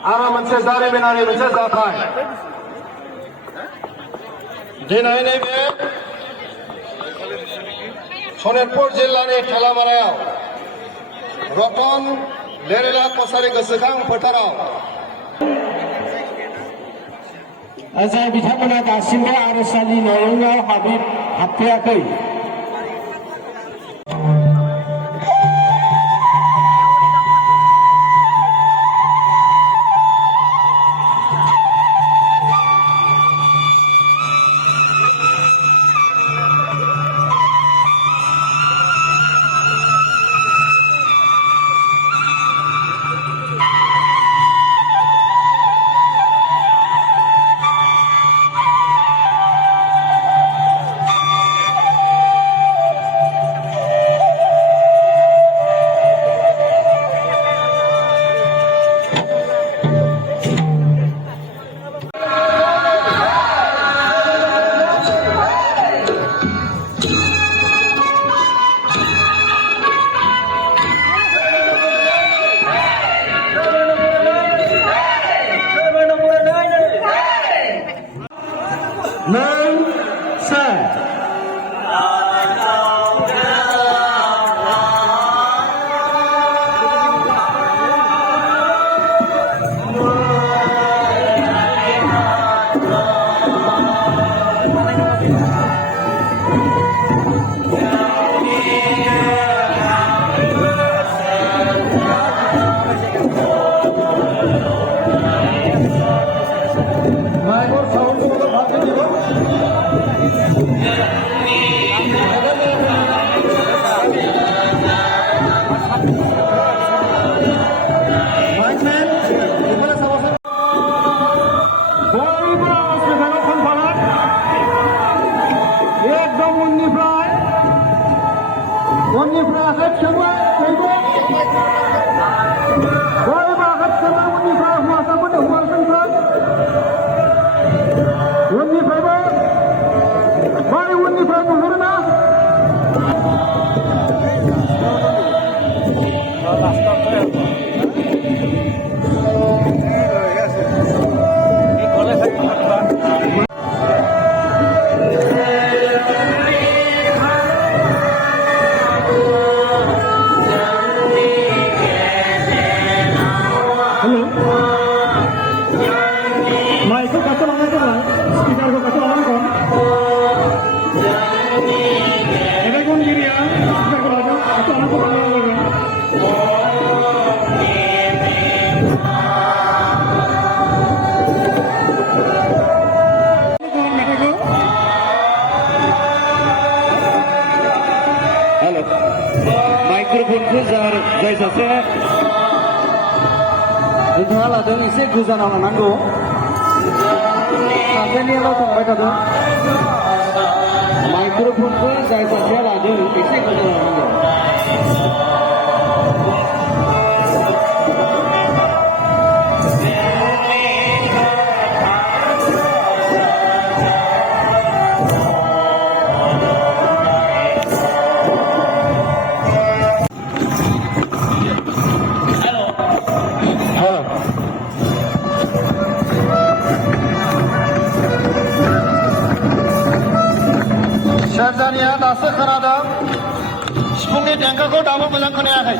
आरो मोनसे जारिमिनारि मोनसे जाथाय दिनै नैबे सनितपुर जिल्लानि तेलामारायाव रतन लेरेला कसारी गोसोखां फोथाराव जाय बिथांमोना दासिमबो आर'जसालि न'आव हाबफैयाखै जाय सासे नोंथाङा लादों एसे गोजानाव लानांगौ सासेनियाल' थांबाय थादों माइक्र'फनखौ जाय सासेया लादों एसे गोजानाव लानांगौ सेरजानिया दासो खोनादों सिफुंनि देंखोखौ दाबो मोजां खोनायाखै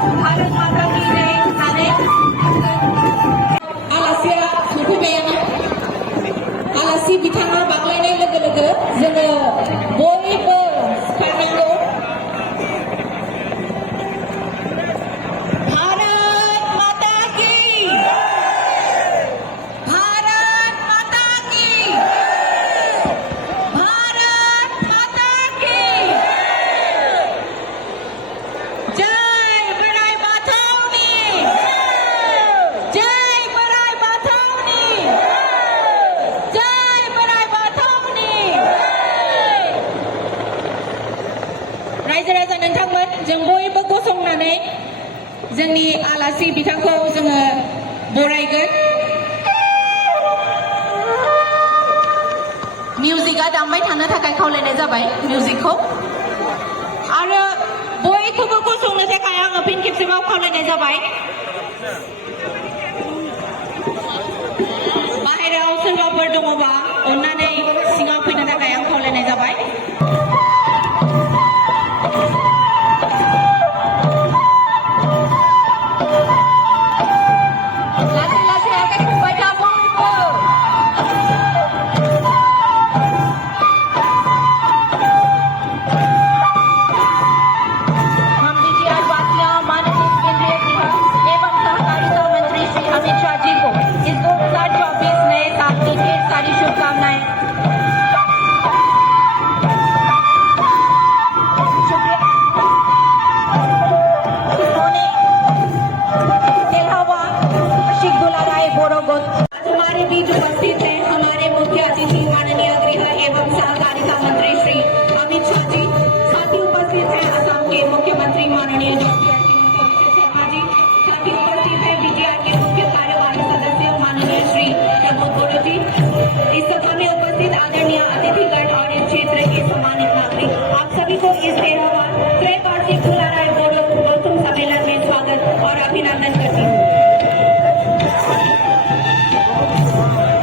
भारत माता की जय होननानै आलासिया सफैबायानो आलासि बिथाङा बाग्लायनाय लोगो लोगो जोङो बयबो सिखारनांगौ भारत माता की भारत माता की भारत माता की जय बड़ाई बाथौनी जय बड़ाई बाथौनी जय बड़ाई बाथौनी रायजो राजा नोंथांमोन जों बयबो गसंनानै जोंनि आलासि बिथांखौ जोङो बरायगोन मिउजिकआ दामबाय थानो थाखाय खावलायनाय जाबाय मिउजिकखौ आरो बयखौबो गसंनो थाखाय आङो फिन खेबसेबाव खावलायनाय जाबाय बाहेरायाव सोरबाफोर दङबा अन्नानै सिङाव फैनो थाखाय आं खावलायनाय जाबाय लासै लासै आखाइ खबबाय था बयबो हम बीटीआर वासियों माननीय केंद्रीय गृह एवं सहकारिता मंत्री श्री अमित शाह जी को इस 2024 नए साल की ढेर सारी शुभकामनाएं उन्होंने तेलहवा शिख दुलाराय बोरोगोत आज हमारे बीच उपस्थित हैं हमारे मुख्य अतिथि माननीय गृह एवं सहकारिता मंत्री श्री अमित शाह जी साथ ही उपस्थित हैं असम के मुख्यमंत्री माननीय डॉक्टर शर्मा जी साथ ही उपस्थित हैं बीटीआर के मुख्य कार्यकारी सदस्य माननीय श्री प्रमोद बोरो जी इस सभा में उपस्थित आदरणीय अतिथिगण और इस क्षेत्र के सम्मानित नागरिक आप सभी को इस 13वां त्रैवार्षिक दुलाराय बोरो गौतम सम्मेलन में स्वागत और अभिनंदन करती हूँ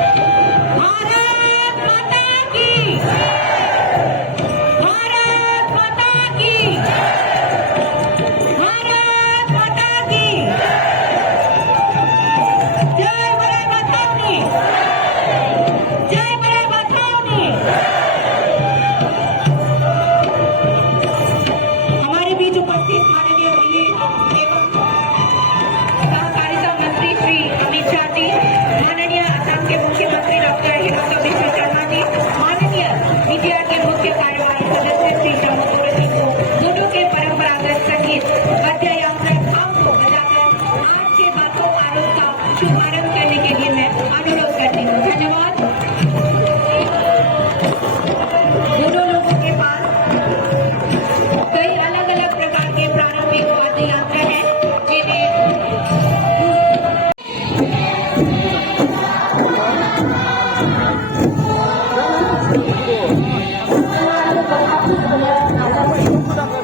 भारत माता की भारत माता की भारत माता की जय बड़े बाथौनी जय बड़े बाथौनी हमारे बीच उपस्थित माननीय गृह एवं सहकारिता मंत्री श्री अमित शाह जी माननीय असम के मुख्यमंत्री डॉक्टर हिमंत बिस्वा शर्मा जी माननीय बीटीआर के मुख्य कार्यकारी सदस्य श्री प्रमोद बोरो जी को दोनों के परंपरागत संगीत वाद्य यंत्र भाव को बजाकर आज के बातों आरोप का शुभारंभ करने के लिए मैं अनुरोध करती हूँ धन्यवाद दोनों लोगों के पास कई अलग अलग प्रकार के प्रारंभिक वाद्य यंत्र हैं जिन्हें Kita